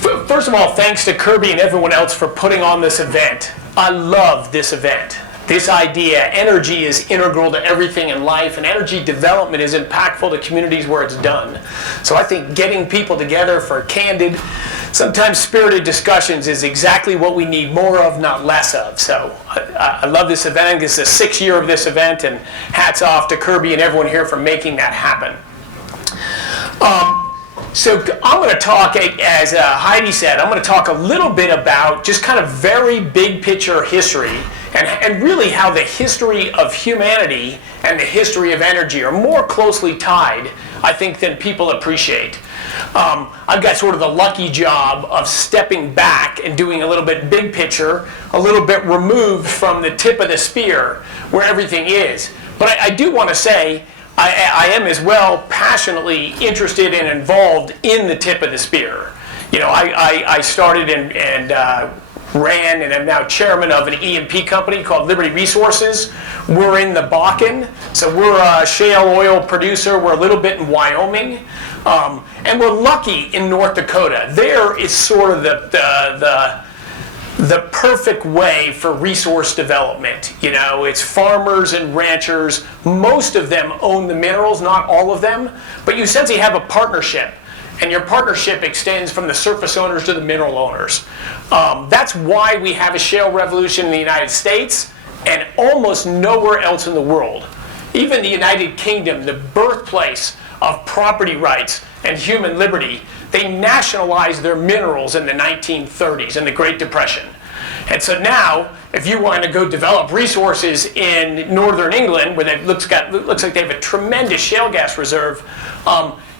First of all, thanks to Kirby and everyone else for putting on this event. I love this event. This idea, energy is integral to everything in life, and energy development is impactful to communities where it's done. So I think getting people together for candid, sometimes spirited discussions is exactly what we need more of, not less of. So I love this event. I think it's the 6th year of this event, and hats off to Kirby and everyone here for making that happen. So I'm going to talk, as Heidi said, I'm going to talk a little bit about just kind of very big picture history and really how the history of humanity and the history of energy are more closely tied, I think, than people appreciate. I've got sort of the lucky job of stepping back and doing a little bit big picture, a little bit removed from the tip of the spear where everything is. But I do want to say, I am as well passionately interested and involved in the tip of the spear. You know, I started and ran and am now chairman of an E&P company called Liberty Resources. We're in the Bakken, so we're a shale oil producer. We're a little bit in Wyoming, and we're lucky in North Dakota. There is sort of the perfect way for resource development. You know, it's farmers and ranchers. Most of them own the minerals, not all of them, but you essentially have a partnership, and your partnership extends from the surface owners to the mineral owners. That's why we have a shale revolution in the United States and almost nowhere else in the world. Even the United Kingdom, the birthplace of property rights and human liberty, they nationalized their minerals in the 1930s in the Great Depression. And so now, if you want to go develop resources in northern England, where it looks like they have a tremendous shale gas reserve,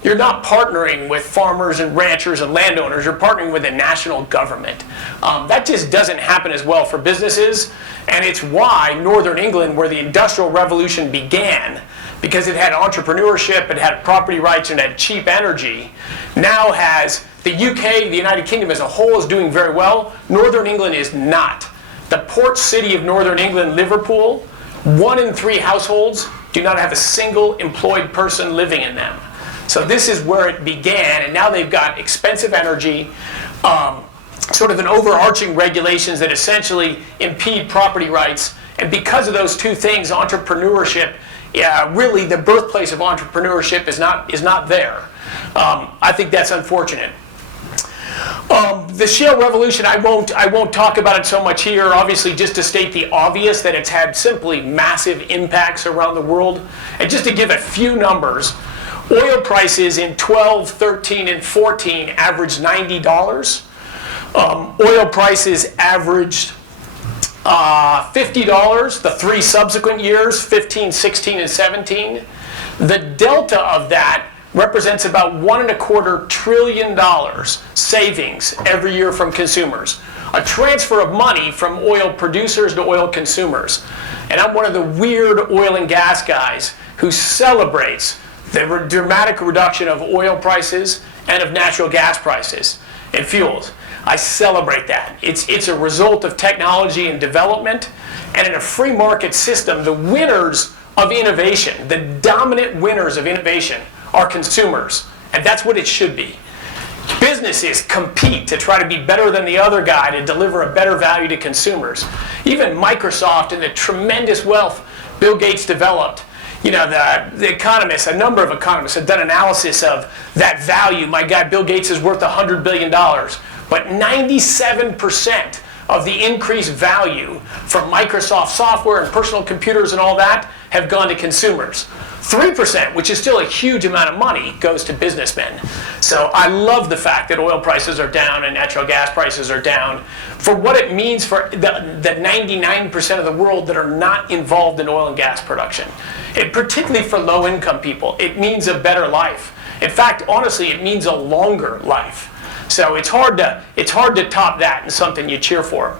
you're not partnering with farmers and ranchers and landowners, you're partnering with the national government. That just doesn't happen as well for businesses, and it's why northern England, where the Industrial Revolution began, because it had entrepreneurship, it had property rights, and it had cheap energy, now has the UK, the United Kingdom as a whole is doing very well. Northern England is not. The port city of Northern England, Liverpool, 1 in 3 households do not have a single employed person living in them. So this is where it began, and now they've got expensive energy, sort of an overarching regulations that essentially impede property rights. And because of those two things, entrepreneurship, really the birthplace of entrepreneurship is not there. I think that's unfortunate. The shale revolution, I won't talk about it so much here, obviously just to state the obvious that it's had simply massive impacts around the world. And just to give a few numbers, oil prices in 12, 13, and 14 averaged $90. Oil prices averaged $50 the 3 subsequent years, 15, 16, and 17. The delta of that represents about $1.25 trillion savings every year from consumers. A transfer of money from oil producers to oil consumers. And I'm one of the weird oil and gas guys who celebrates the dramatic reduction of oil prices and of natural gas prices and fuels. I celebrate that. It's a result of technology and development, and in a free market system, the winners of innovation, the dominant winners of innovation, are consumers, and that's what it should be. Businesses compete to try to be better than the other guy to deliver a better value to consumers. Even Microsoft and the tremendous wealth Bill Gates developed, you know, the economists, a number of economists have done analysis of that value. My guy Bill Gates is worth $100 billion, but 97% of the increased value from Microsoft software and personal computers and all that have gone to consumers. 3%, which is still a huge amount of money, goes to businessmen. So I love the fact that oil prices are down and natural gas prices are down for what it means for the 99% of the world that are not involved in oil and gas production. And particularly for low-income people, it means a better life. In fact, honestly, it means a longer life. So it's hard to top that and something you cheer for.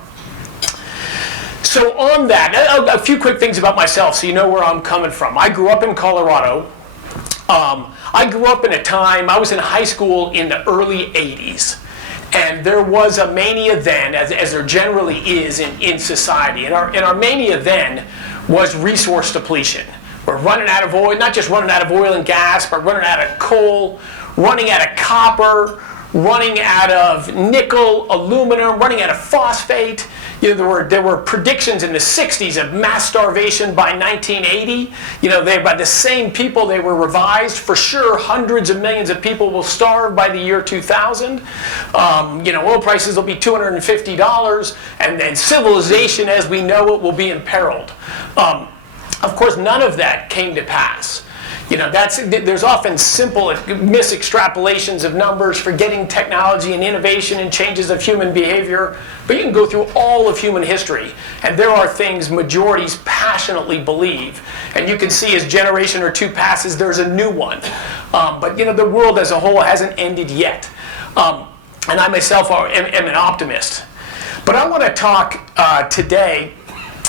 So on that, a few quick things about myself so you know where I'm coming from. I grew up in Colorado. I grew up in a time, I was in high school in the early 80s. And there was a mania then, as there generally is in society. And our mania then was resource depletion. We're running out of oil, not just running out of oil and gas, but running out of coal, running out of copper, running out of nickel, aluminum, running out of phosphate. There were predictions in the 60s of mass starvation by 1980. By the same people, they were revised. For sure, hundreds of millions of people will starve by the year 2000. Oil prices will be $250, and then civilization as we know it will be imperiled. Of course, none of that came to pass. There's often simple misextrapolations of numbers, forgetting technology and innovation and changes of human behavior. But you can go through all of human history, and there are things majorities passionately believe. And you can see as generation or two passes, there's a new one. But the world as a whole hasn't ended yet. And I myself am an optimist. But I want to talk today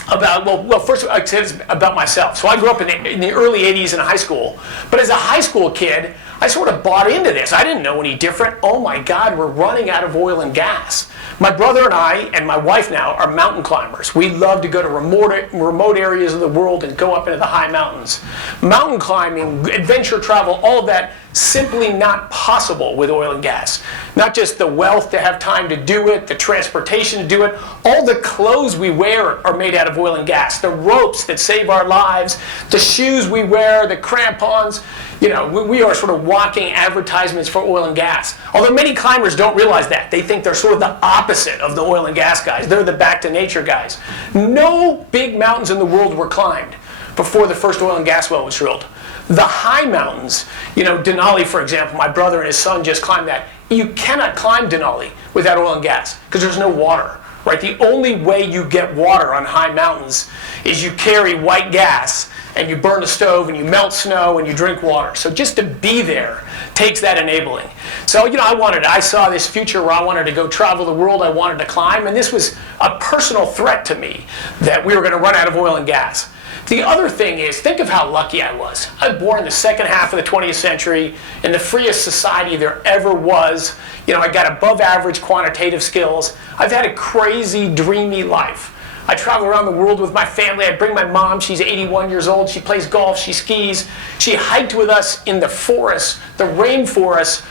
about, first about myself. So I grew up in the early 80s in high school. But as a high school kid, I sort of bought into this. I didn't know any different. Oh my God, we're running out of oil and gas. My brother and I, and my wife now, are mountain climbers. We love to go to remote areas of the world and go up into the high mountains. Mountain climbing, adventure travel, all of that, simply not possible with oil and gas. Not just the wealth to have time to do it, the transportation to do it, all the clothes we wear are made out of oil and gas. The ropes that save our lives, the shoes we wear, the crampons. We are sort of walking advertisements for oil and gas. Although many climbers don't realize that. They think they're sort of the opposite of the oil and gas guys. They're the back to nature guys. No big mountains in the world were climbed before the first oil and gas well was drilled. The high mountains, Denali, for example, my brother and his son just climbed that. You cannot climb Denali without oil and gas because there's no water, right? The only way you get water on high mountains is you carry white gas and you burn a stove and you melt snow and you drink water. So just to be there takes that enabling. So, I saw this future where I wanted to go travel the world, I wanted to climb, and this was a personal threat to me that we were going to run out of oil and gas. The other thing is, think of how lucky I was. I was born in the second half of the 20th century in the freest society there ever was. I got above average quantitative skills. I've had a crazy, dreamy life. I travel around the world with my family. I bring my mom, she's 81 years old. She plays golf, she skis. She hiked with us in the forest, the rainforest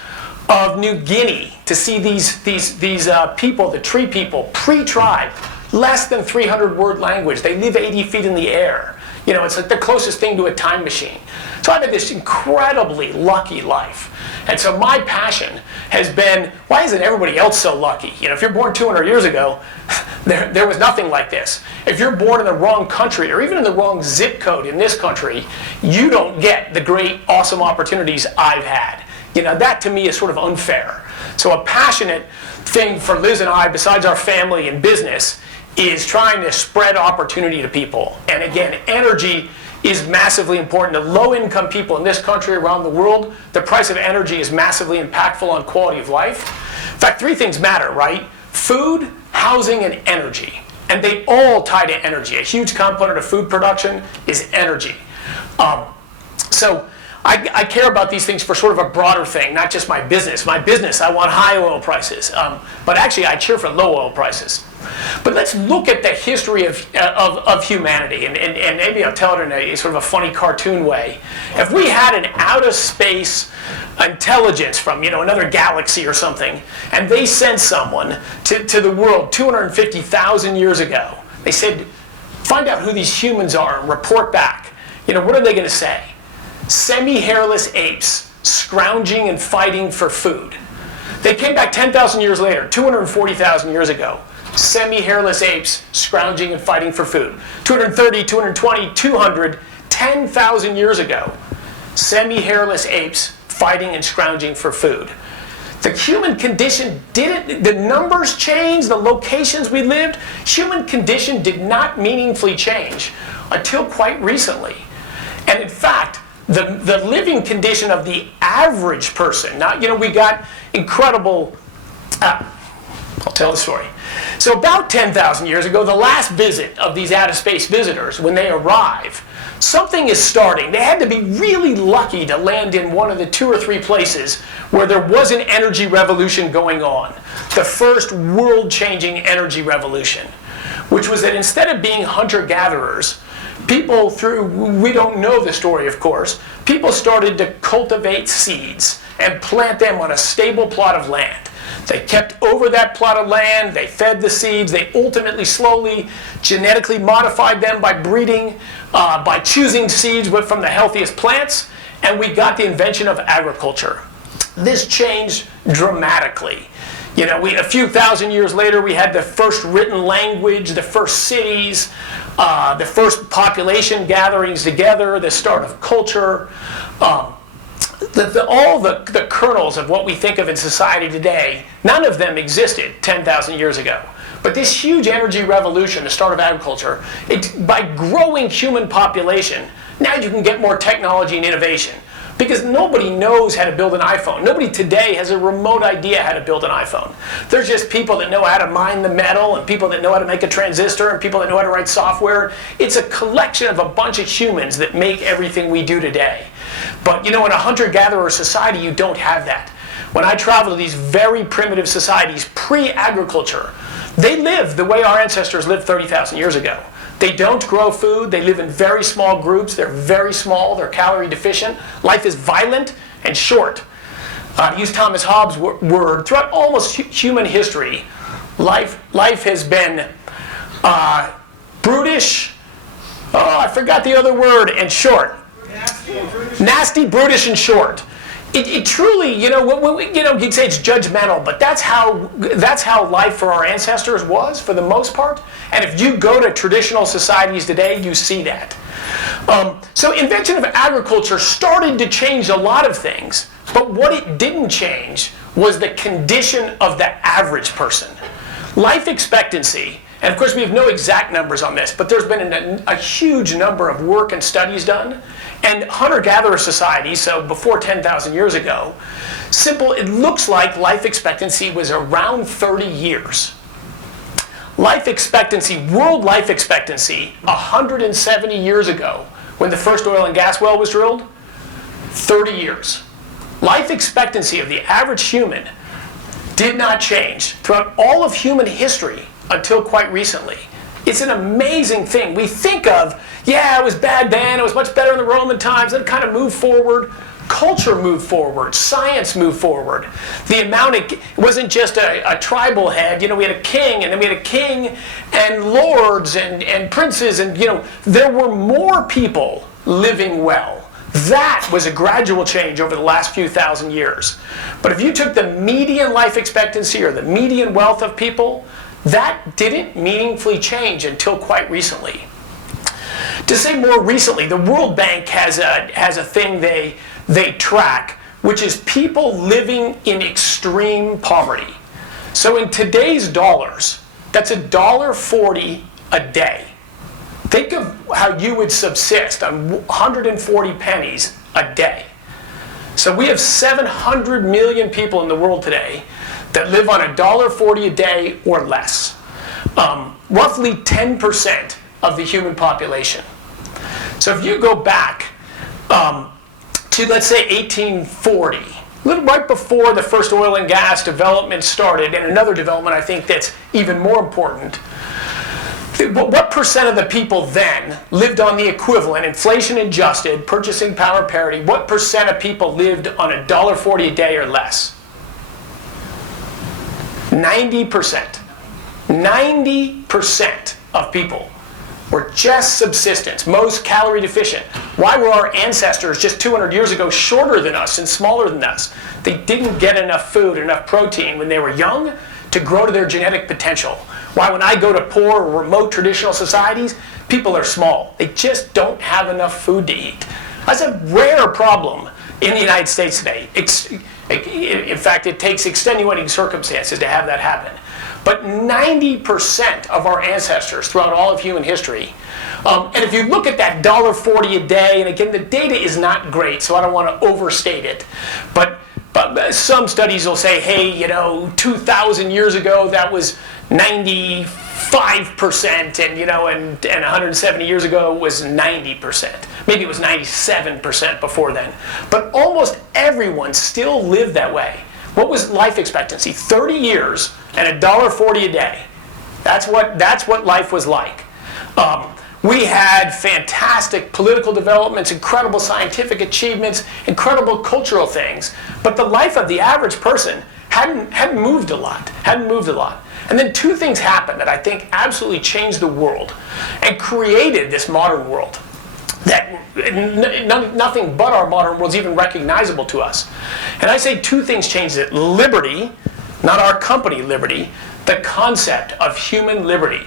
of New Guinea to see these people, the tree people, pre-tribe, less than 300-word language. They live 80 feet in the air. It's like the closest thing to a time machine. So I've had this incredibly lucky life. And so my passion has been, why isn't everybody else so lucky? If you're born 200 years ago, there was nothing like this. If you're born in the wrong country or even in the wrong zip code in this country, you don't get the great, awesome opportunities I've had. That to me is sort of unfair. So a passionate thing for Liz and I, besides our family and business, is trying to spread opportunity to people. And again, energy is massively important to low-income people in this country, around the world. The price of energy is massively impactful on quality of life. In fact, three things matter, right? Food, housing, and energy. And they all tie to energy. A huge component of food production is energy. So I care about these things for sort of a broader thing, not just my business. My business, I want high oil prices. But actually, I cheer for low oil prices. But let's look at the history of humanity, and maybe I'll tell it in a sort of a funny cartoon way. If we had an out-of-space intelligence from another galaxy or something, and they sent someone to the world 250,000 years ago, they said, find out who these humans are and report back. What are they going to say? Semi-hairless apes scrounging and fighting for food. They came back 10,000 years later, 240,000 years ago. Semi-hairless apes scrounging and fighting for food. 230, 220, 200, 10,000 years ago. Semi-hairless apes fighting and scrounging for food. The human condition the numbers changed, the locations we lived. Human condition did not meaningfully change until quite recently. And in fact, the living condition of the average person, now, we got incredible, I'll tell the story. So about 10,000 years ago, the last visit of these out-of-space visitors, when they arrive, something is starting. They had to be really lucky to land in one of the 2 or 3 places where there was an energy revolution going on. The first world-changing energy revolution, which was that instead of being hunter-gatherers, people we don't know the story, of course, people started to cultivate seeds and plant them on a stable plot of land. They kept over that plot of land, they fed the seeds, they ultimately slowly genetically modified them by breeding, by choosing seeds from the healthiest plants, and we got the invention of agriculture. This changed dramatically. You know, a few thousand years later, we had the first written language, the first cities, the first population gatherings together, the start of culture. All the kernels of what we think of in society today, none of them existed 10,000 years ago. But this huge energy revolution, the start of agriculture, by growing human population, now you can get more technology and innovation. Because nobody knows how to build an iPhone. Nobody today has a remote idea how to build an iPhone. There's just people that know how to mine the metal, and people that know how to make a transistor, and people that know how to write software. It's a collection of a bunch of humans that make everything we do today. But you know, in a hunter-gatherer society, you don't have that. When I travel to these very primitive societies, pre-agriculture, they live the way our ancestors lived 30,000 years ago. They don't grow food, they live in very small groups, they're very small, they're calorie deficient. Life is violent and short. To use Thomas Hobbes' word, throughout almost human history, life has been brutish, I forgot the other word, and short. Nasty, brutish, and short. It truly, you know, you'd say it's judgmental, but that's how life for our ancestors was for the most part. And if you go to traditional societies today, you see that. So invention of agriculture started to change a lot of things, but what it didn't change was the condition of the average person. Life expectancy, and of course we have no exact numbers on this, but there's been a huge number of work and studies done. And hunter-gatherer societies, so before 10,000 years ago, it looks like life expectancy was around 30 years. Life expectancy, world life expectancy, 170 years ago, when the first oil and gas well was drilled, 30 years. Life expectancy of the average human did not change throughout all of human history until quite recently. It's an amazing thing. We think of, yeah, it was bad then, it was much better in the Roman times, then it kind of moved forward. Culture moved forward, science moved forward. The amount, it wasn't just a tribal head, you know, we had a king, and then we had a king and lords and princes, and you know, there were more people living well. That was a gradual change over the last few thousand years. But if you took the median life expectancy or the median wealth of people, that didn't meaningfully change until quite recently. To say more recently, the World Bank has a thing they track, which is people living in extreme poverty. So in today's dollars, that's $1.40 a day. Think of how you would subsist on 140 pennies a day. So we have 700 million people in the world today that live on $1.40 a day or less. Roughly 10% of the human population. So if you go back to, let's say, 1840, right before the first oil and gas development started, and another development I think that's even more important, what percent of the people then lived on the equivalent, inflation adjusted, purchasing power parity, what percent of people lived on $1.40 a day or less? 90%. 90% of people were just subsistence, most calorie deficient. Why were our ancestors just 200 years ago shorter than us and smaller than us? They didn't get enough food, enough protein when they were young to grow to their genetic potential. Why when I go to poor or remote traditional societies, people are small. They just don't have enough food to eat. That's a rare problem in the United States today. In fact, it takes extenuating circumstances to have that happen. But 90% of our ancestors throughout all of human history, and if you look at that $1.40 a day, and again, the data is not great, so I don't want to overstate it, but some studies will say, hey, you know, 2,000 years ago, that was 95%, and you know, and 170 years ago was 90%. Maybe it was 97% before then. But almost everyone still lived that way. What was life expectancy? 30 years and $1.40 a day. That's what life was like. We had fantastic political developments, incredible scientific achievements, incredible cultural things, but the life of the average person hadn't moved a lot. And then two things happened that I think absolutely changed the world and created this modern world that nothing but our modern world is even recognizable to us. And I say two things changed it. Liberty, not our company liberty, the concept of human liberty.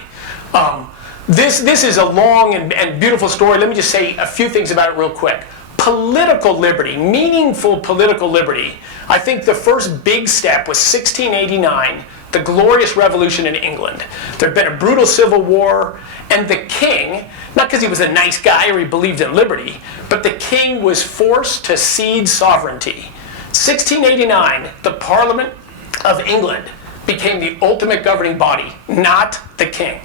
This is a long and beautiful story. Let me just say a few things about it real quick. Political liberty, meaningful political liberty. I think the first big step was 1689, the Glorious Revolution in England. There had been a brutal civil war, and the king, not because he was a nice guy or he believed in liberty, but the king was forced to cede sovereignty. 1689, the Parliament of England became the ultimate governing body, not the king.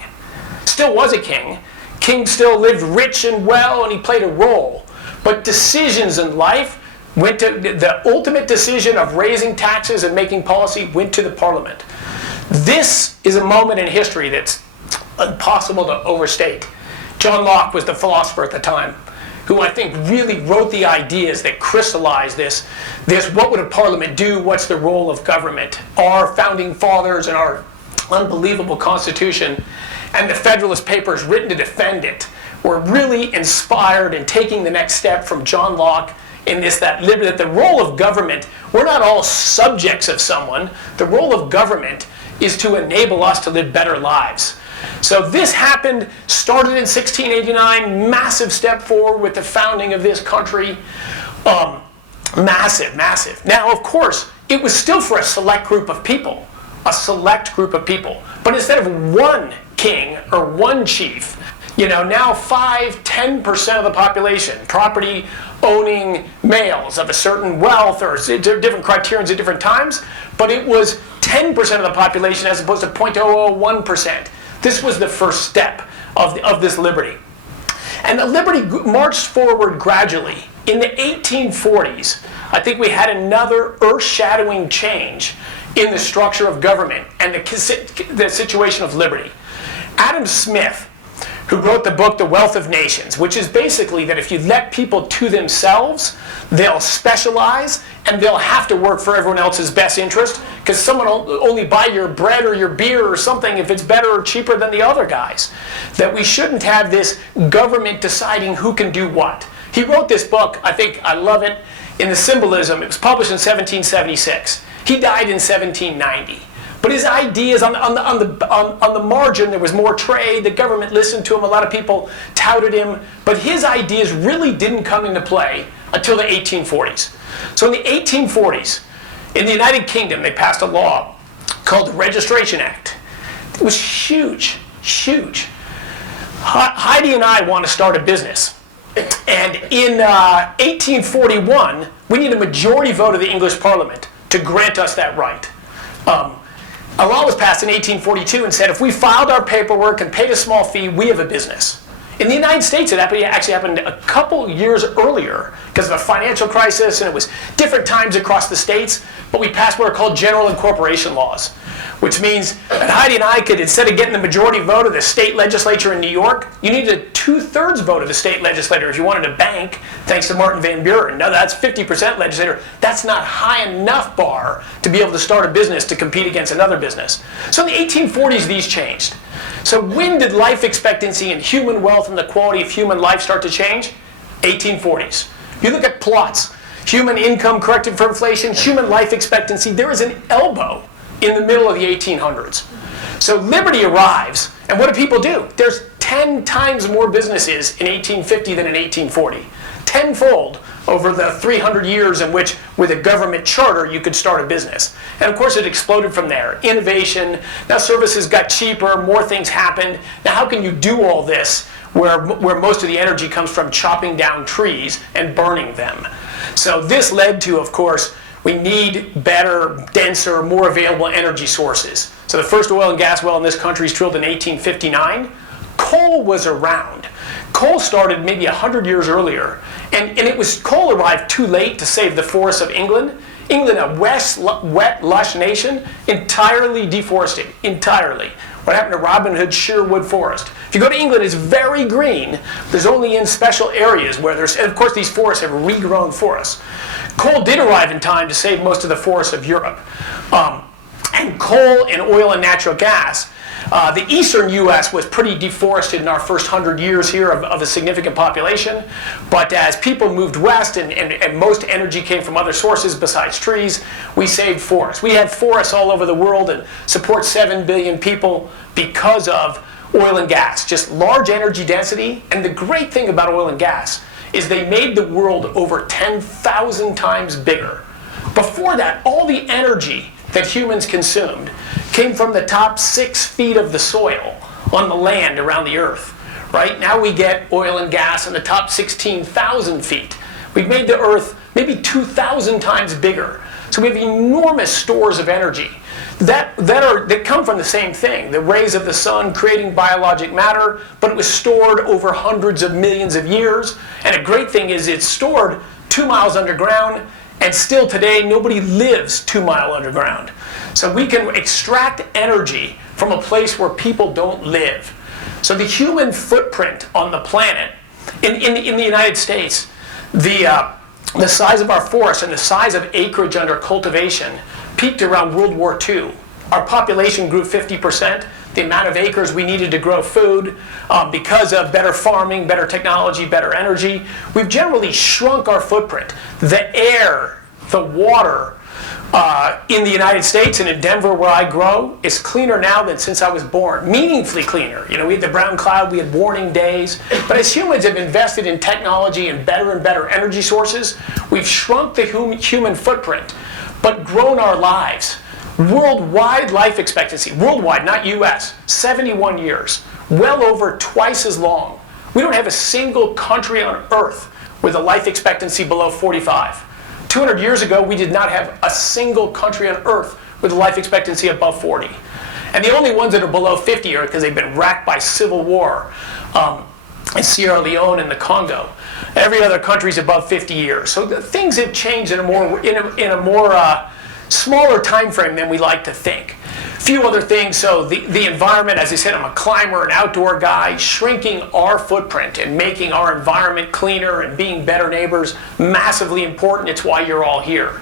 Still was a king. King still lived rich and well, and he played a role. But decisions in life went to, the ultimate decision of raising taxes and making policy went to the Parliament. This is a moment in history that's impossible to overstate. John Locke was the philosopher at the time, who I think really wrote the ideas that crystallized this what would a parliament do, what's the role of government. Our founding fathers and our unbelievable Constitution and the Federalist Papers written to defend it were really inspired in taking the next step from John Locke in that the role of government, we're not all subjects of someone. The role of government is to enable us to live better lives. So this happened, started in 1689, massive step forward with the founding of this country. Massive. Now, of course, it was still for a select group of people. But instead of one king or one chief, now 5-10% of the population, property owning males of a certain wealth or different criterions at different times, but it was 10% of the population as opposed to 0.001%. This was the first step of this liberty. And the liberty marched forward gradually. In the 1840s, I think we had another earth-shadowing change in the structure of government and the situation of liberty. Adam Smith, who wrote the book The Wealth of Nations, which is basically that if you let people to themselves, they'll specialize and they'll have to work for everyone else's best interest, because someone will only buy your bread or your beer or something if it's better or cheaper than the other guys. That we shouldn't have this government deciding who can do what. He wrote this book, I love it, in the Symposium. It was published in 1776. He died in 1790. But his ideas on the margin, there was more trade, the government listened to him, a lot of people touted him, but his ideas really didn't come into play until the 1840s. So in the 1840s, in the United Kingdom, they passed a law called the Registration Act. It was huge. Heidi and I want to start a business. And in 1841, we need a majority vote of the English Parliament to grant us that right. A law was passed in 1842 and said if we filed our paperwork and paid a small fee, we have a business. In the United States, it actually happened a couple years earlier because of a financial crisis, and it was different times across the states, but we passed what are called general incorporation laws, which means that Heidi and I could, instead of getting the majority vote of the state legislature in New York, you needed a 2/3 vote of the state legislature if you wanted a bank, thanks to Martin Van Buren. Now that's 50% legislator. That's not high enough bar to be able to start a business to compete against another business. So in the 1840s, these changed. So when did life expectancy and human wealth and the quality of human life start to change? 1840s. You look at plots, human income corrected for inflation, human life expectancy, there is an elbow in the middle of the 1800s. So liberty arrives, and what do people do? There's 10 times more businesses in 1850 than in 1840. Tenfold over the 300 years in which, with a government charter, you could start a business. And of course, it exploded from there. Innovation, now services got cheaper, more things happened. Now how can you do all this where most of the energy comes from chopping down trees and burning them? So this led to, of course, we need better, denser, more available energy sources. So the first oil and gas well in this country is drilled in 1859. Coal was around. Coal started maybe 100 years earlier, and coal arrived too late to save the forests of England. England, a wet, lush nation, entirely deforested, entirely. What happened to Robin Hood's Sherwood Forest? If you go to England, it's very green. There's only in special areas where there's, and of course these forests have regrown forests. Coal did arrive in time to save most of the forests of Europe. And coal and oil and natural gas, the eastern US was pretty deforested in our first 100 years here of a significant population. But as people moved west and most energy came from other sources besides trees, we saved forests. We have forests all over the world and support 7 billion people because of oil and gas. Just large energy density. And the great thing about oil and gas is they made the world over 10,000 times bigger. Before that, all the energy that humans consumed came from the top 6 feet of the soil on the land around the earth. Right? Now we get oil and gas in the top 16,000 feet. We've made the earth maybe 2,000 times bigger. So we have enormous stores of energy that come from the same thing, the rays of the sun creating biologic matter, but it was stored over hundreds of millions of years. And a great thing is it's stored 2 miles underground, and still today nobody lives 2 miles underground. So we can extract energy from a place where people don't live. So the human footprint on the planet, in the United States, the size of our forests and the size of acreage under cultivation peaked around World War II. Our population grew 50%. The amount of acres we needed to grow food because of better farming, better technology, better energy. We've generally shrunk our footprint. The air, the water in the United States and in Denver where I grow is cleaner now than since I was born. Meaningfully cleaner. You know, we had the brown cloud, we had warning days. But as humans have invested in technology and better energy sources, we've shrunk the human footprint, but grown our lives. Worldwide life expectancy, worldwide, not US, 71 years, well over twice as long. We don't have a single country on earth with a life expectancy below 45. 200 years ago, we did not have a single country on earth with a life expectancy above 40. And the only ones that are below 50 are because they've been racked by civil war in Sierra Leone and the Congo. Every other country is above 50 years. So things have changed in a more smaller time frame than we like to think. A few other things. So the environment, as I said, I'm a climber, an outdoor guy. Shrinking our footprint and making our environment cleaner and being better neighbors, massively important. It's why you're all here.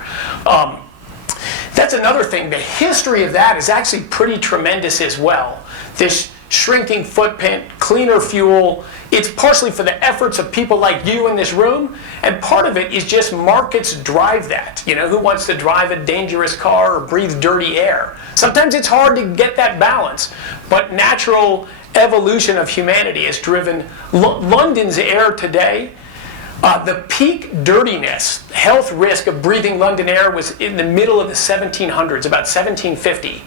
That's another thing. The history of that is actually pretty tremendous as well. This shrinking footprint, cleaner fuel, it's partially for the efforts of people like you in this room, and part of it is just markets drive that. You know, who wants to drive a dangerous car or breathe dirty air? Sometimes it's hard to get that balance, but natural evolution of humanity has driven London's air today. The peak dirtiness, health risk of breathing London air was in the middle of the 1700s, about 1750.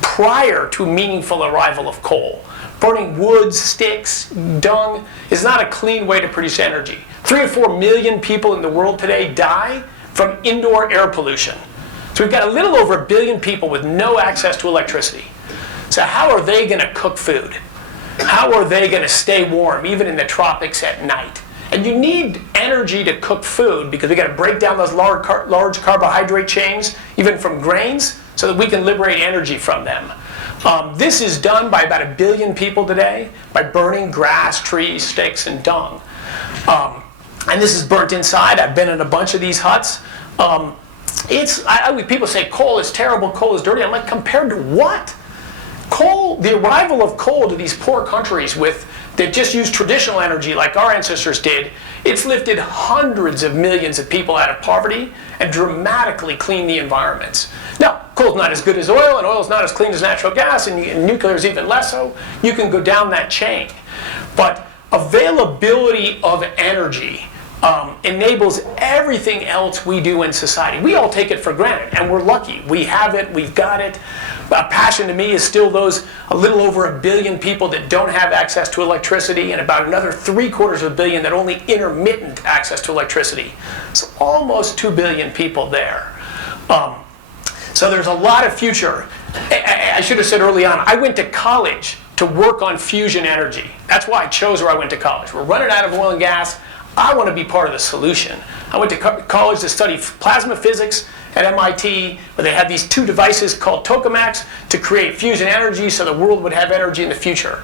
Prior to meaningful arrival of coal. Burning wood, sticks, dung is not a clean way to produce energy. 3 or 4 million people in the world today die from indoor air pollution. So we've got a little over 1 billion people with no access to electricity. So how are they going to cook food? How are they going to stay warm, even in the tropics at night? And you need energy to cook food because we've got to break down those large carbohydrate chains, even from grains, so that we can liberate energy from them. This is done by about 1 billion people today by burning grass, trees, sticks, and dung. And this is burnt inside. I've been in a bunch of these huts. People say coal is terrible, coal is dirty. I'm like, compared to what? Coal, the arrival of coal to these poor countries that just use traditional energy like our ancestors did, it's lifted hundreds of millions of people out of poverty and dramatically cleaned the environments. Now, coal's not as good as oil, and oil's not as clean as natural gas, and nuclear is even less so. You can go down that chain. But availability of energy enables everything else we do in society. We all take it for granted, and we're lucky. We have it, we've got it. Passion to me is still those a little over 1 billion people that don't have access to electricity, and about another 750 million that only intermittent access to electricity. So almost 2 billion people there. So there's a lot of future. I should have said early on, I went to college to work on fusion energy. That's why I chose where I went to college. We're running out of oil and gas. I want to be part of the solution. I went to college to study plasma physics at MIT, where they had these two devices called tokamaks to create fusion energy so the world would have energy in the future.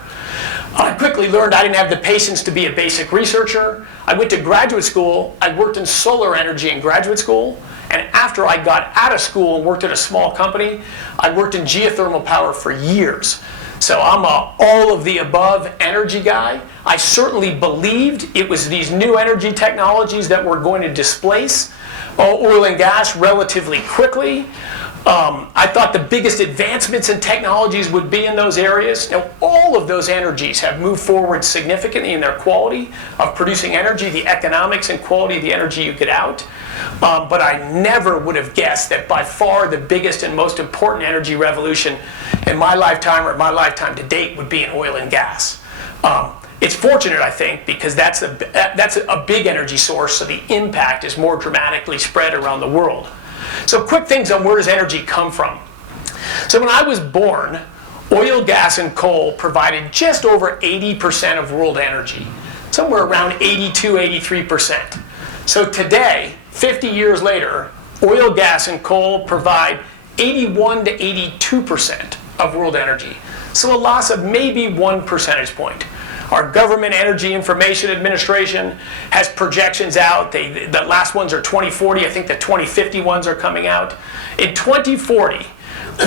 I quickly learned I didn't have the patience to be a basic researcher. I went to graduate school. I worked in solar energy in graduate school. And after I got out of school and worked at a small company, I worked in geothermal power for years. So I'm a all of the above energy guy. I certainly believed it was these new energy technologies that were going to displace oil and gas relatively quickly. I thought the biggest advancements in technologies would be in those areas. Now, all of those energies have moved forward significantly in their quality of producing energy, the economics and quality of the energy you get out. But I never would have guessed that by far the biggest and most important energy revolution in my lifetime or my lifetime to date would be in oil and gas. It's fortunate, I think, because that's a big energy source, so the impact is more dramatically spread around the world. So quick things on where does energy come from. So when I was born, oil, gas, and coal provided just over 80% of world energy, somewhere around 82, 83%. So today, 50 years later, oil, gas, and coal provide 81 to 82% of world energy. So a loss of maybe 1 percentage point. Our Government Energy Information Administration has projections out. The last ones are 2040. I think the 2050 ones are coming out. In 2040,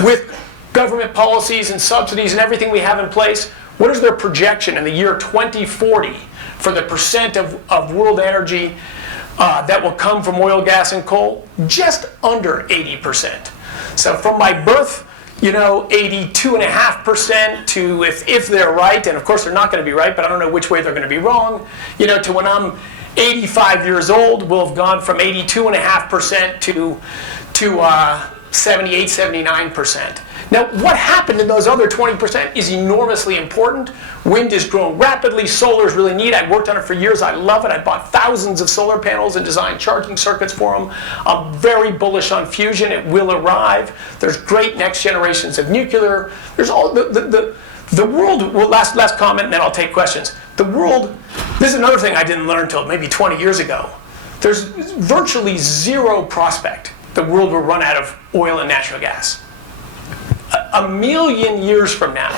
with government policies and subsidies and everything we have in place, what is their projection in the year 2040 for the percent of world energy that will come from oil, gas, and coal? Just under 80%. So from my birth, 82.5% to, if they're right, and of course they're not going to be right, but I don't know which way they're going to be wrong, to when I'm 85 years old, we'll have gone from 82.5% to 78, 79%. Now, what happened in those other 20% is enormously important. Wind has grown rapidly. Solar is really neat. I worked on it for years. I love it. I bought thousands of solar panels and designed charging circuits for them. I'm very bullish on fusion. It will arrive. There's great next generations of nuclear. There's all the world. Well, last comment, and then I'll take questions. The world. This is another thing I didn't learn until maybe 20 years ago. There's virtually zero prospect the world will run out of oil and natural gas. A million years from now,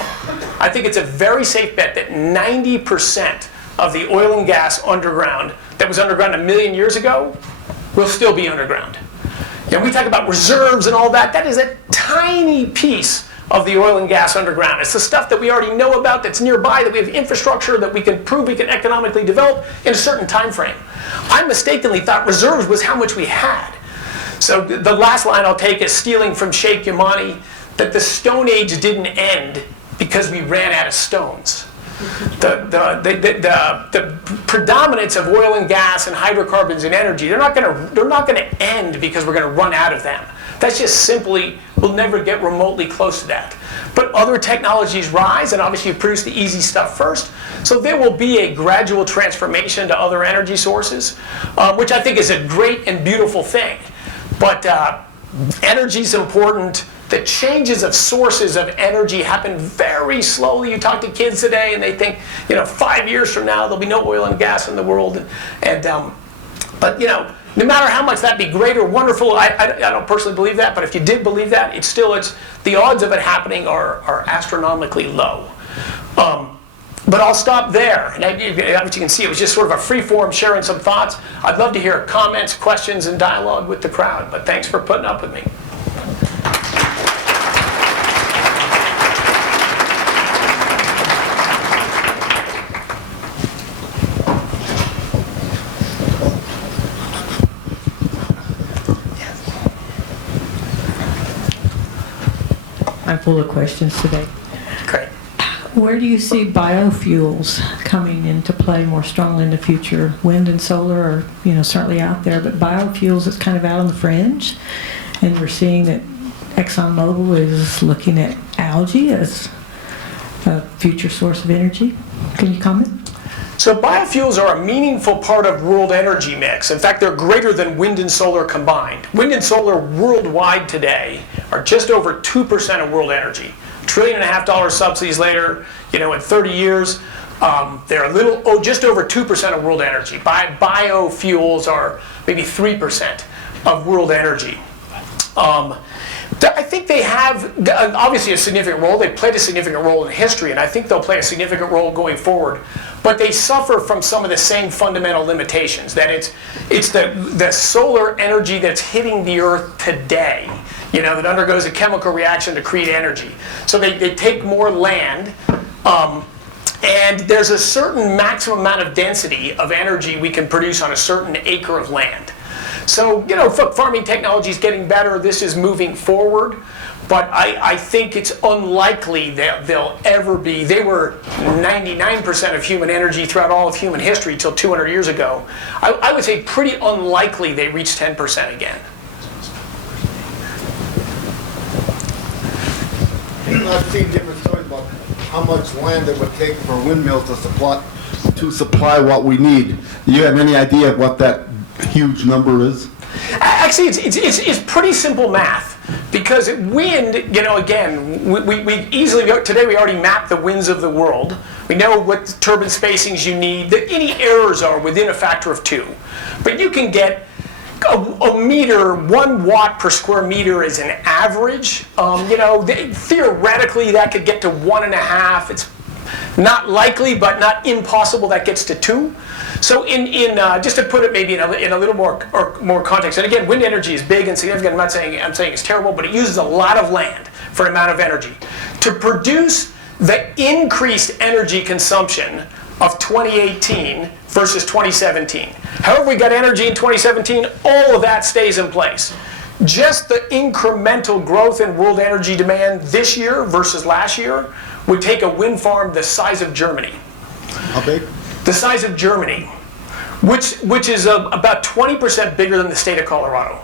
I think it's a very safe bet that 90% of the oil and gas underground that was underground a million years ago will still be underground. We talk about reserves and all that. That is a tiny piece of the oil and gas underground. It's the stuff that we already know about, that's nearby, that we have infrastructure that we can prove we can economically develop in a certain time frame. I mistakenly thought reserves was how much we had. So the last line I'll take is stealing from Sheikh Yamani, that the Stone Age didn't end because we ran out of stones. The predominance of oil and gas and hydrocarbons in energy, they're not going to end because we're going to run out of them. That's just simply, we'll never get remotely close to that. But other technologies rise, and obviously you produce the easy stuff first. So there will be a gradual transformation to other energy sources, which I think is a great and beautiful thing. But energy is important. The changes of sources of energy happen very slowly. You talk to kids today and they think, 5 years from now there'll be no oil and gas in the world. But no matter how much that'd be great or wonderful, I don't personally believe that. But if you did believe that, it's the odds of it happening are astronomically low. But I'll stop there. And as you can see, it was just sort of a free form sharing some thoughts. I'd love to hear comments, questions, and dialogue with the crowd. But thanks for putting up with me. I'm full of questions today. Great. Where do you see biofuels coming into play more strongly in the future? Wind and solar are, certainly out there, but biofuels is kind of out on the fringe, and we're seeing that ExxonMobil is looking at algae as a future source of energy. Can you comment? So biofuels are a meaningful part of world energy mix. In fact, they're greater than wind and solar combined. Wind and solar worldwide today are just over 2% of world energy. $1.5 trillion subsidies later, in 30 years, they're just over 2% of world energy. Biofuels are maybe 3% of world energy. I think they have obviously a significant role. They played a significant role in history, and I think they'll play a significant role going forward. But they suffer from some of the same fundamental limitations. That it's the solar energy that's hitting the Earth today, that undergoes a chemical reaction to create energy. So they take more land, and there's a certain maximum amount of density of energy we can produce on a certain acre of land. So, farming technology is getting better. This is moving forward. But I think it's unlikely that they'll ever be. They were 99% of human energy throughout all of human history till 200 years ago. I would say pretty unlikely they reach 10% again. I've seen different stories about how much land it would take for windmills to supply what we need. Do you have any idea of what that huge number is? Actually, it's pretty simple math. Because wind, again, we easily, today we already map the winds of the world. We know what turbine spacings you need. That any errors are within a factor of 2. But you can get a meter, 1 watt per square meter is an average. Theoretically that could get to 1.5. It's not likely, but not impossible that gets to 2. So just to put it maybe in a little more context, and again, wind energy is big and significant. I'm saying it's terrible, but it uses a lot of land for an amount of energy. To produce the increased energy consumption of 2018 versus 2017. However we got energy in 2017, all of that stays in place. Just the incremental growth in world energy demand this year versus last year would take a wind farm the size of Germany. How big? The size of Germany, which is about 20% bigger than the state of Colorado,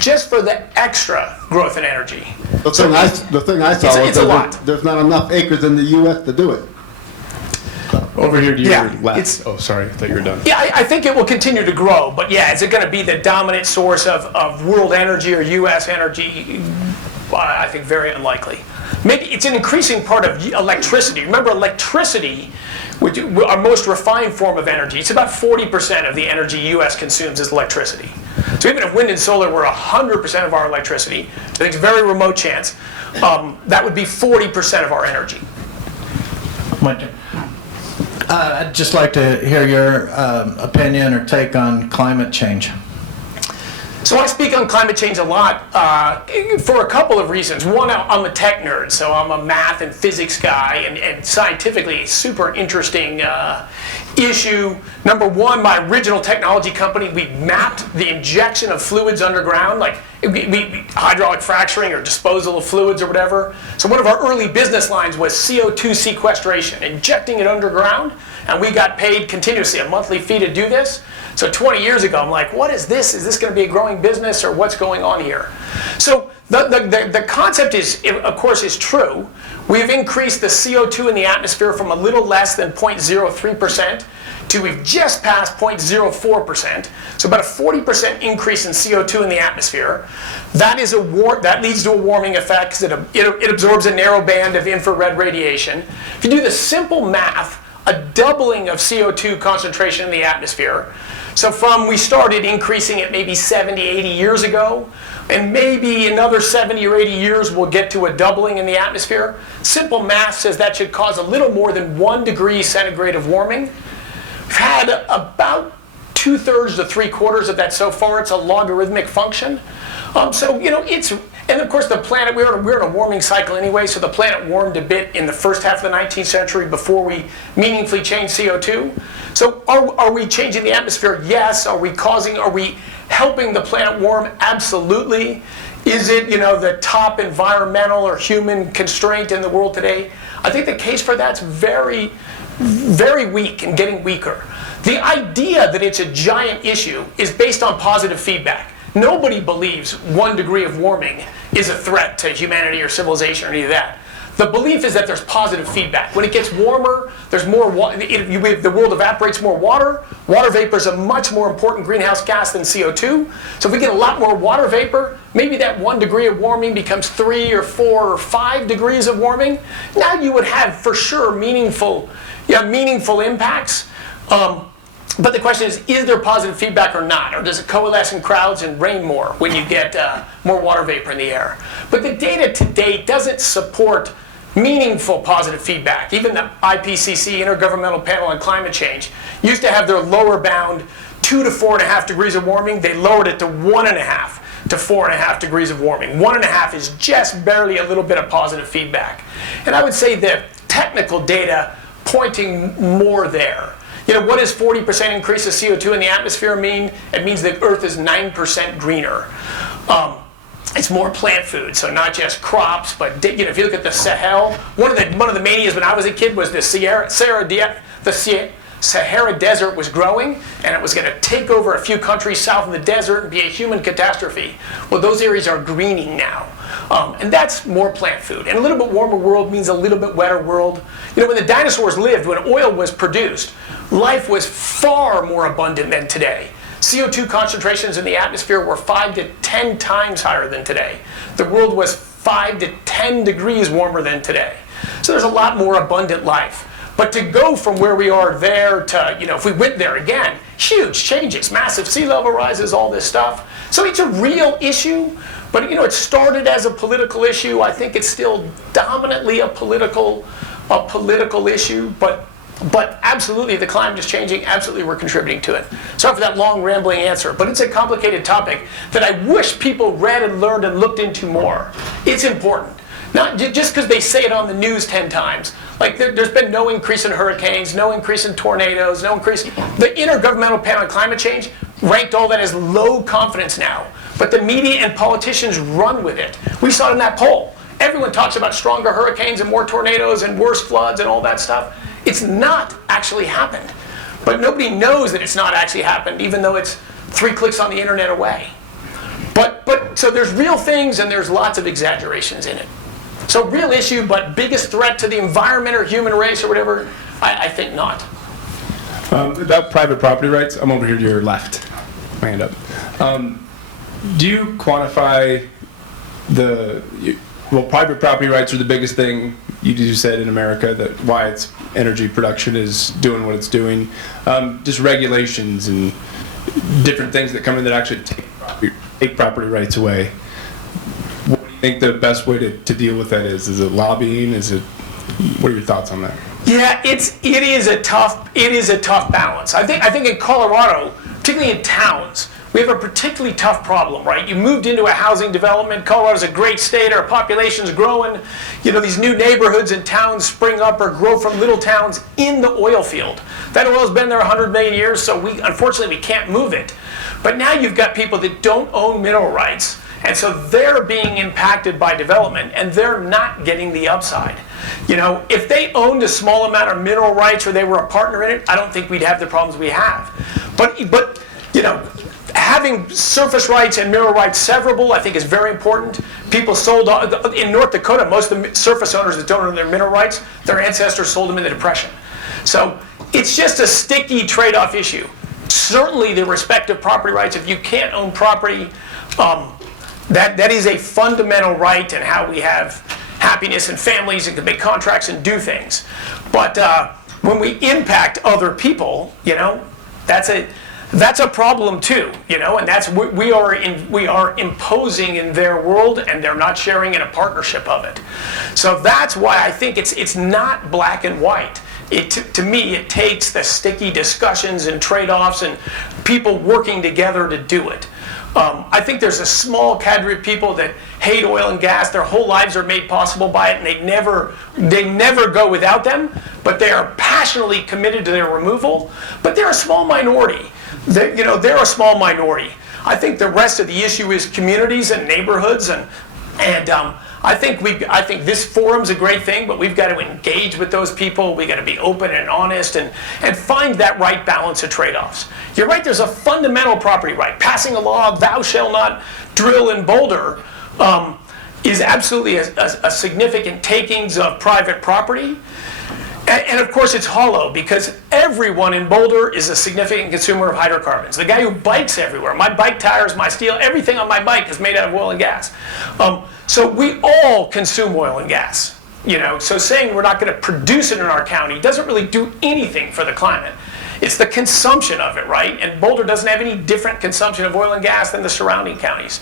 just for the extra growth in energy. The thing I saw was there's not enough acres in the U.S. to do it. Over here to your left. Oh, sorry, I thought you were done. Yeah, I think it will continue to grow, but yeah, is it going to be the dominant source of world energy or U.S. energy? I think very unlikely. Maybe it's an increasing part of electricity. Remember, electricity, which our most refined form of energy, it's about 40% of the energy U.S. consumes is electricity. So even if wind and solar were 100% of our electricity, I think it's a very remote chance, that would be 40% of our energy. I'd just like to hear your opinion or take on climate change. So I speak on climate change a lot for a couple of reasons. One, I'm a tech nerd, so I'm a math and physics guy, and scientifically a super interesting issue. Number one, my original technology company, we mapped the injection of fluids underground, like hydraulic fracturing or disposal of fluids or whatever. So one of our early business lines was CO2 sequestration, injecting it underground, and we got paid continuously a monthly fee to do this. So 20 years ago, I'm like, what is this? Is this going to be a growing business, or what's going on here? So the concept is, of course, is true. We've increased the CO2 in the atmosphere from a little less than 0.03% to we've just passed 0.04%. So about a 40% increase in CO2 in the atmosphere. That leads to a warming effect because it absorbs a narrow band of infrared radiation. If you do the simple math, a doubling of CO2 concentration in the atmosphere. So we started increasing it maybe 70, 80 years ago, and maybe another 70 or 80 years we'll get to a doubling in the atmosphere. Simple math says that should cause a little more than 1 degree centigrade of warming. We've had about 2/3 to 3/4 of that so far. It's a logarithmic function. And of course the planet, we're in a warming cycle anyway, so the planet warmed a bit in the first half of the 19th century before we meaningfully changed CO2. So are we changing the atmosphere? Yes. Are we helping the planet warm? Absolutely. Is it, the top environmental or human constraint in the world today? I think the case for that's very, very weak and getting weaker. The idea that it's a giant issue is based on positive feedback. Nobody believes 1 degree of warming is a threat to humanity or civilization or any of that. The belief is that there's positive feedback. When it gets warmer, there's more the world evaporates more water. Water vapor is a much more important greenhouse gas than CO2. So if we get a lot more water vapor, maybe that 1 degree of warming becomes 3 or 4 or 5 degrees of warming. Now you would have for sure meaningful impacts. But the question is there positive feedback or not? Or does it coalesce in crowds and rain more when you get more water vapor in the air? But the data to date doesn't support meaningful positive feedback. Even the IPCC, Intergovernmental Panel on Climate Change, used to have their lower bound 2 to 4.5 degrees of warming. They lowered it to 1.5 to 4.5 degrees of warming. 1.5 is just barely a little bit of positive feedback. And I would say the technical data pointing more there. You know, what does 40% increase of CO2 in the atmosphere mean? It means the Earth is 9% greener. It's more plant food, so not just crops, but you know, if you look at the Sahel, one of the manias when I was a kid was the Sahara Desert was growing, and it was going to take over a few countries south of the desert and be a human catastrophe. Well, those areas are greening now. And that's more plant food. And a little bit warmer world means a little bit wetter world. You know, when the dinosaurs lived, when oil was produced, life was far more abundant than today. CO2 concentrations in the atmosphere were 5 to 10 times higher than today. The world was 5 to 10 degrees warmer than today. So there's a lot more abundant life. But to go from where we are there to, you know, if we went there again, huge changes, massive sea level rises, all this stuff. So it's a real issue, but you know, it started as a political issue. I think it's still dominantly a political issue, but absolutely the climate is changing, absolutely we're contributing to it. Sorry for that long rambling answer, but it's a complicated topic that I wish people read and learned and looked into more. It's important. Not just because they say it on the news 10 times. Like there's been no increase in hurricanes, no increase in tornadoes, no increase. The Intergovernmental Panel on Climate Change ranked all that as low confidence now. But the media and politicians run with it. We saw it in that poll. Everyone talks about stronger hurricanes and more tornadoes and worse floods and all that stuff. It's not actually happened. But nobody knows that it's not actually happened, even though it's 3 clicks on the internet away. But so there's real things and there's lots of exaggerations in it. So real issue, but biggest threat to the environment or human race or whatever, I think not. About private property rights, I'm over here to your left. My hand up. Do you quantify private property rights are the biggest thing you said in America, that why its energy production is doing what it's doing. Just regulations and different things that come in that actually take property rights away. What do you think the best way to deal with that is? Is it lobbying? What are your thoughts on that? Yeah, it is a tough balance. I think in Colorado, particularly in towns, we have a particularly tough problem, right? You moved into a housing development. Colorado's a great state. Our population's growing. You know, these new neighborhoods and towns spring up or grow from little towns in the oil field. That oil's been there 100 million years, so unfortunately we can't move it. But now you've got people that don't own mineral rights, and so they're being impacted by development, and they're not getting the upside. You know, if they owned a small amount of mineral rights or they were a partner in it, I don't think we'd have the problems we have. But you know, having surface rights and mineral rights severable, I think, is very important. People sold in North Dakota, most of the surface owners that don't own their mineral rights, their ancestors sold them in the Depression. So it's just a sticky trade-off issue. Certainly the respect of property rights, if you can't own property, that is a fundamental right in how we have happiness and families and can make contracts and do things. But when we impact other people, you know, that's a problem too, you know, and that's we are imposing in their world, and they're not sharing in a partnership of it. So that's why I think it's not black and white. To me, it takes the sticky discussions and trade-offs and people working together to do it. I think there's a small cadre of people that hate oil and gas. Their whole lives are made possible by it, and they never go without them. But they are passionately committed to their removal. But they're a small minority. They're a small minority. I think the rest of the issue is communities and neighborhoods, and I think this forum's a great thing, but we've got to engage with those people. We've got to be open and honest and find that right balance of trade-offs. You're right, there's a fundamental property right. Passing a law, thou shalt not drill in Boulder, is absolutely a significant takings of private property. And of course it's hollow, because everyone in Boulder is a significant consumer of hydrocarbons. The guy who bikes everywhere, my bike tires, my steel, everything on my bike is made out of oil and gas. So we all consume oil and gas. You know, so saying we're not going to produce it in our county doesn't really do anything for the climate. It's the consumption of it, right? And Boulder doesn't have any different consumption of oil and gas than the surrounding counties.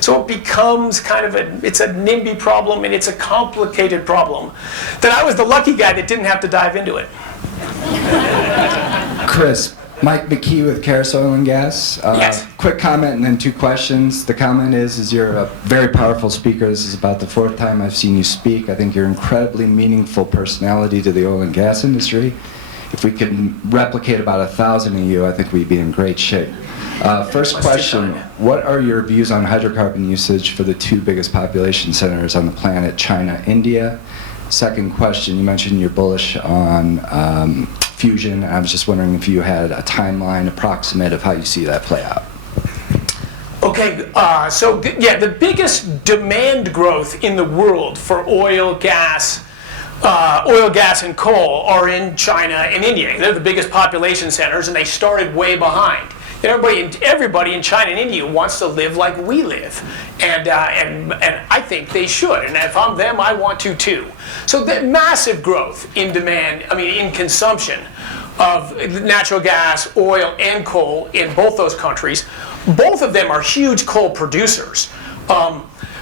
So it becomes kind of it's a NIMBY problem, and it's a complicated problem that I was the lucky guy that didn't have to dive into it. Chris, Mike McKee with Karis Oil and Gas. Yes. Quick comment and then 2 questions. The comment is you're a very powerful speaker. This is about the 4th time I've seen you speak. I think you're an incredibly meaningful personality to the oil and gas industry. If we could replicate about 1,000 of you, I think we'd be in great shape. First question, what are your views on hydrocarbon usage for the 2 biggest population centers on the planet, China, India? Second question, you mentioned you're bullish on fusion. I was just wondering if you had a timeline approximate of how you see that play out. Okay, so the biggest demand growth in the world for oil, gas, and coal are in China and India. They're the biggest population centers, and they started way behind. Everybody in China and India wants to live like we live, and I think they should. And if I'm them, I want to too. So that massive growth in demand, in consumption of natural gas, oil, and coal in both those countries. Both of them are huge coal producers.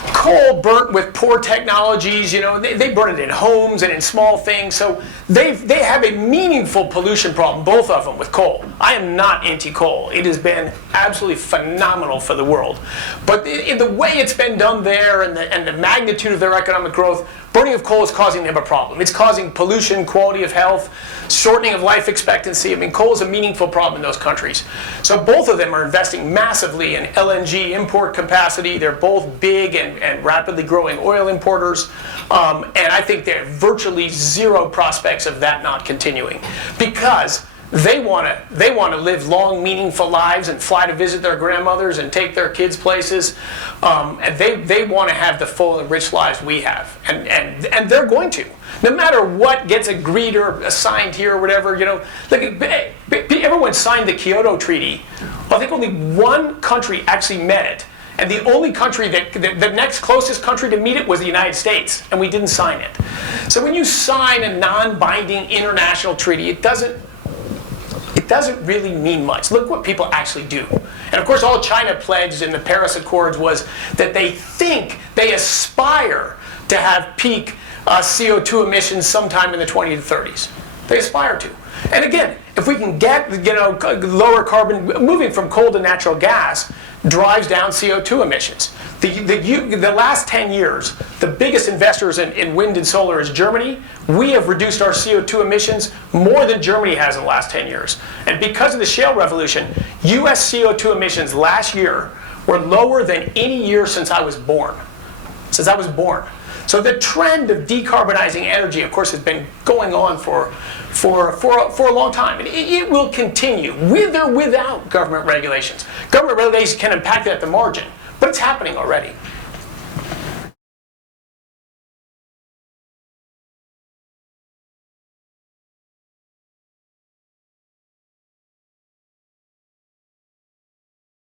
Coal burnt with poor technologies, they burn it in homes and in small things, so they have a meaningful pollution problem, both of them, with coal. I am not anti-coal. It has been absolutely phenomenal for the world. But in the way it's been done there and the magnitude of their economic growth, burning of coal is causing them a problem. It's causing pollution, quality of health, shortening of life expectancy. Coal is a meaningful problem in those countries. So both of them are investing massively in LNG import capacity. They're both big and rapidly growing oil importers. And I think there are virtually zero prospects of that not continuing, because they want to live long, meaningful lives and fly to visit their grandmothers and take their kids places. And they want to have the full and rich lives we have. And they're going to. No matter what gets agreed or assigned here or whatever, everyone signed the Kyoto Treaty. I think only one country actually met it. And the only country the next closest country to meet it was the United States, and we didn't sign it. So when you sign a non-binding international treaty, it doesn't really mean much. Look what people actually do. And of course, all China pledged in the Paris Accords was that they aspire to have peak CO2 emissions sometime in the 20s to 30s. They aspire to. And again, if we can get lower carbon, moving from coal to natural gas drives down CO2 emissions. The last 10 years, the biggest investors in wind and solar is Germany. We have reduced our CO2 emissions more than Germany has in the last 10 years. And because of the Shale Revolution, US CO2 emissions last year were lower than any year since I was born. So the trend of decarbonizing energy, of course, has been going on for a long time. And it will continue, with or without government regulations. Government regulations can impact it at the margin, but it's happening already.